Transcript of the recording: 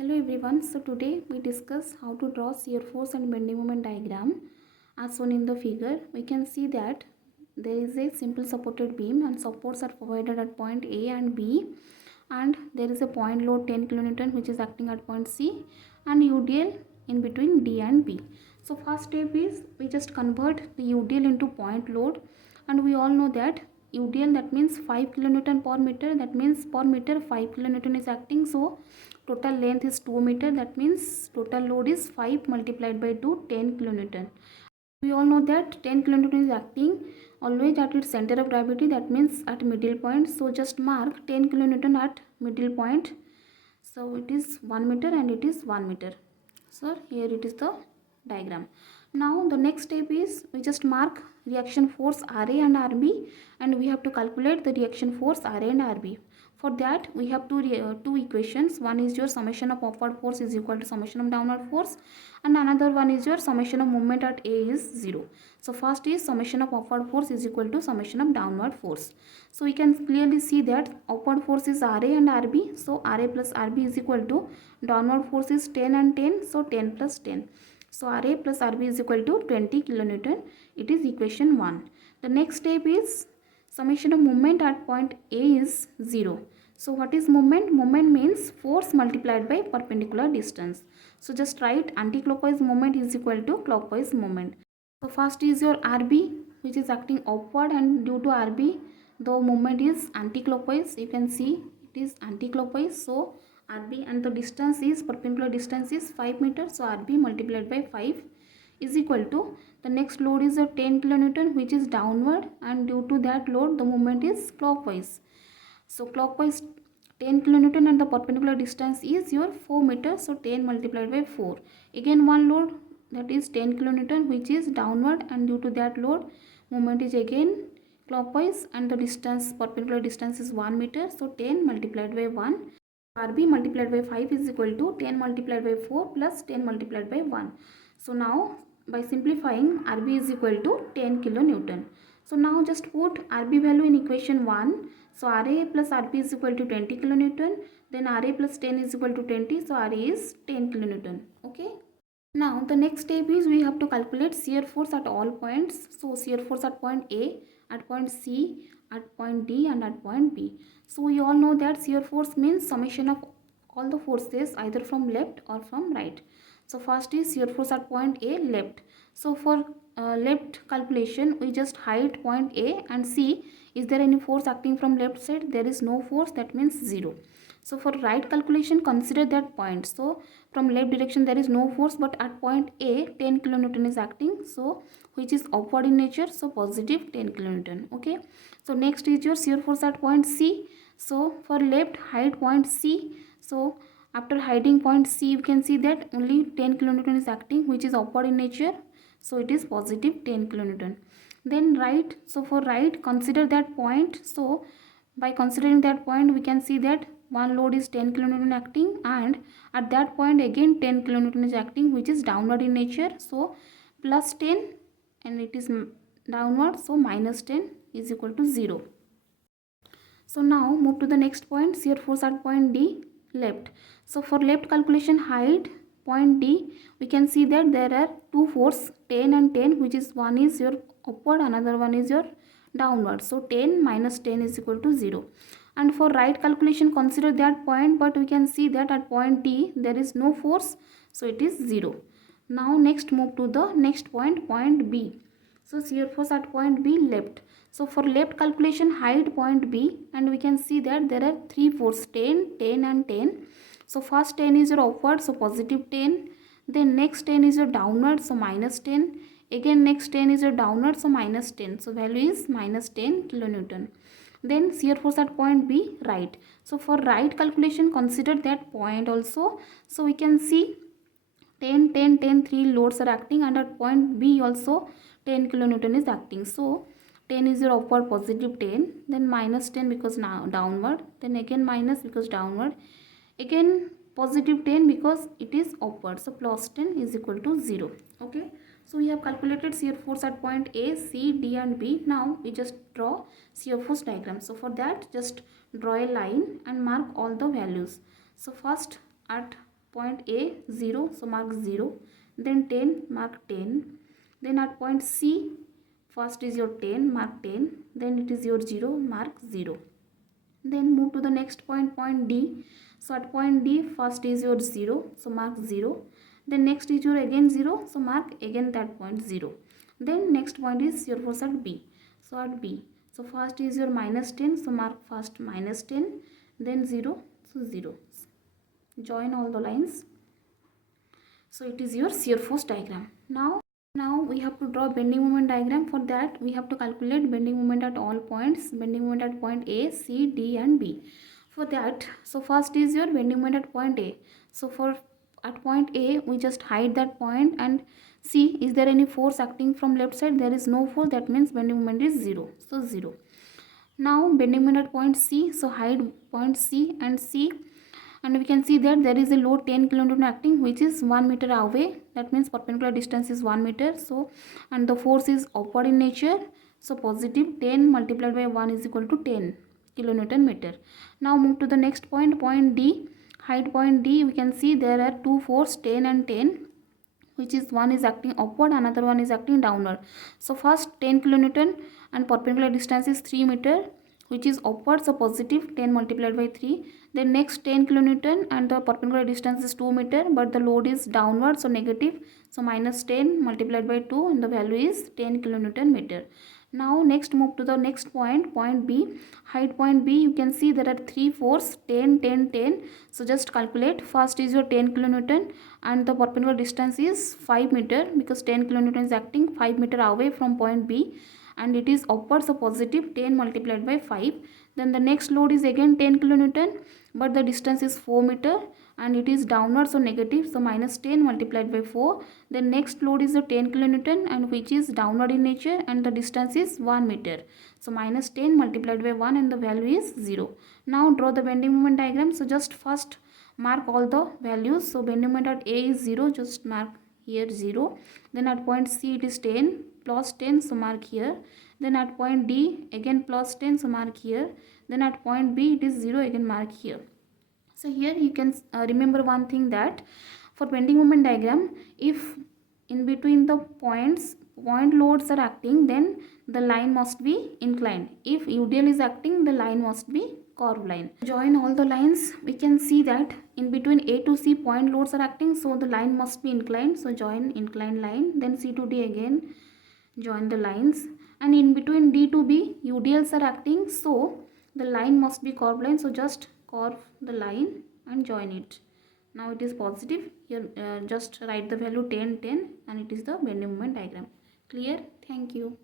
Hello everyone. So today we discuss how to draw shear force and bending moment diagram. As shown in the figure, we can see that there is a simple supported beam and supports are provided at point A and B, and there is a point load 10 kN which is acting at point C and UDL in between D and B. So first step is we just convert the UDL into point load, and we all know that UDL, that means 5 kN per meter, that means per meter 5 kN is acting. So total length is 2 meter, that means total load is 5 multiplied by 2, 10 kN. We all know that 10 kN is acting always at its center of gravity, that means at middle point. So just mark 10 kN at middle point. So it is 1 meter and it is 1 meter. So here it is the diagram. Now the next step is we just mark reaction force RA and RB, and we have to calculate the reaction force RA and RB. For that we have two equations. One is your summation of upward force is equal to summation of downward force, and another one is your summation of moment at A is 0. So first is summation of upward force is equal to summation of downward force. So we can clearly see that upward force is RA and RB. So RA plus RB is equal to downward force is 10 and 10. So 10 plus 10. So RA plus RB is equal to 20 kilonewton. It is equation 1. The next step is summation of moment at point A is 0. So what is moment? Moment means force multiplied by perpendicular distance. So just write anti-clockwise moment is equal to clockwise moment. So first is your RB, which is acting upward, and due to RB the moment is anti-clockwise. You can see it is anti-clockwise. So RB, and the distance is perpendicular distance is 5 meters. So RB multiplied by 5 is equal to, the next load is a 10 kilonewton which is downward, and due to that load the moment is clockwise. So clockwise 10 kilonewton and the perpendicular distance is your 4 meters. So 10 multiplied by 4. Again one load, that is 10 kilonewton which is downward, and due to that load moment is again clockwise, and the distance, perpendicular distance is 1 meter. So 10 multiplied by 1. RB multiplied by 5 is equal to 10 multiplied by 4 plus 10 multiplied by 1. So now by simplifying, RB is equal to 10 kilonewton. So now just put RB value in equation 1. So RA plus RB is equal to 20 kilonewton. Then RA plus 10 is equal to 20. So RA is 10 kilonewton. Okay. Now the next step is we have to calculate shear force at all points. So shear force at point A, at point C, at point D, and at point B. So we all know that shear force means summation of all the forces either from left or from right. So first is shear force at point A, left. So for left calculation, we just hide point A and see is there any force acting from left side. There is no force, that means 0. So for right calculation, consider that point. So from left direction there is no force, but at point A 10 kilonewton is acting, so which is upward in nature, so positive 10 kilonewton. Okay. So next is your shear force at point C. So for left, hide point C. So after hiding point C, you can see that only 10 kilonewton is acting, which is upward in nature, so it is positive 10 kilonewton. Then right, so for right, consider that point. So by considering that point, we can see that one load is 10 kilonewton acting, and at that point again 10 kilonewton is acting, which is downward in nature. So plus 10, and it is downward, so minus 10 is equal to 0. So now move to the next point, shear force at point D, left. So for left calculation, hide point D. We can see that there are two force 10 and 10, which is one is your upward, another one is your downward. So 10 minus 10 is equal to 0. And for right calculation, consider that point, but we can see that at point D there is no force, so it is 0. Now next move to the next point, point B. So shear force at point B, left. So for left calculation, hide point B, and we can see that there are three force 10, 10 and 10. So first 10 is your upward, so positive 10. Then next 10 is your downward, so minus 10. Again next 10 is your downward, so minus 10. So value is minus 10 kilonewton. Then shear force at point B, right. So for right calculation, consider that point also. So we can see 10, 10, 10, 3 loads are acting, and at point B also 10 kilonewton is acting. So 10 is your upward, positive 10, then minus 10 because now downward, then again minus because downward, again positive 10 because it is upward, so plus 10 is equal to 0. Okay. So we have calculated shear force at point A, C, D and B. Now we just draw shear force diagram. So for that, just draw a line and mark all the values. So first at point A 0, so mark 0, then 10, mark 10, then at point C first is your 10, mark 10, then it is your 0, mark 0. Then move to the next point, point D. So at point D first is your 0, so mark 0, then next is your again 0, so mark again that point 0. Then next point is your force at B. So at B, so first is your minus 10, so mark first minus 10, then 0, so 0. Join all the lines. So it is your shear force diagram. Now we have to draw bending moment diagram. For that we have to calculate bending moment at all points, bending moment at point A, C, D and B. For that, so first is your bending moment at point A. So for at point A we just hide that point and see is there any force acting from left side. There is no force, that means bending moment is 0, so 0. Now bending moment at point C, so hide point C and C, and we can see that there is a load 10 kN acting which is 1 meter away, that means perpendicular distance is 1 meter. So and the force is upward in nature, so positive 10 multiplied by 1 is equal to 10 kilonewton meter. Now move to the next point, point D. Hide point D, we can see there are two force 10 and 10, which is one is acting upward, another one is acting downward. So first 10 kilonewton and perpendicular distance is 3 meter, which is upward, so positive 10 multiplied by 3. Then next 10 kilonewton and the perpendicular distance is 2 meter, but the load is downward, so negative, so minus 10 multiplied by 2 and the value is 10 kilonewton meter. Now next move to the next point, point B. Hide point B, you can see there are three force 10, 10, 10. So just calculate. First is your 10 kilonewton and the perpendicular distance is 5 meter because 10 kilonewton is acting 5 meter away from point B and it is upward, so positive 10 multiplied by 5. Then the next load is again 10 kilonewton but the distance is 4 meter and it is downward, so negative, so minus 10 multiplied by 4. Then next load is the 10 kilonewton and which is downward in nature and the distance is 1 meter, so minus 10 multiplied by 1 and the value is 0. Now draw the bending moment diagram. So just first mark all the values. So bending moment at A is 0, just mark here 0. Then at point C it is 10 plus 10, so mark here. Then at point D again plus 10, so mark here. Then at point B it is 0, again mark here. So here you can remember one thing, that for bending moment diagram, if in between the points point loads are acting, then the line must be inclined. If UDL is acting, the line must be curved line. Join all the lines. We can see that in between A to C point loads are acting, so the line must be inclined. So join inclined line. Then C to D again join the lines, and in between D to B UDLs are acting, so the line must be curved line. So just curve the line and join it. Now it is positive. Here just write the value 10, 10 and it is the bending moment diagram. Clear? Thank you.